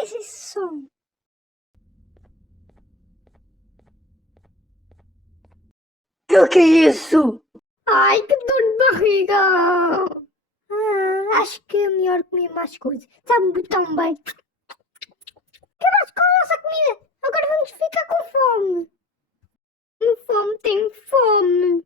é esse som? Que é isso? Ai, que dor de barriga! Acho que é melhor comer mais coisas. Sabe-me tão bem. Acabaste com a nossa comida. Agora vamos ficar com fome. Tenho fome, tenho fome.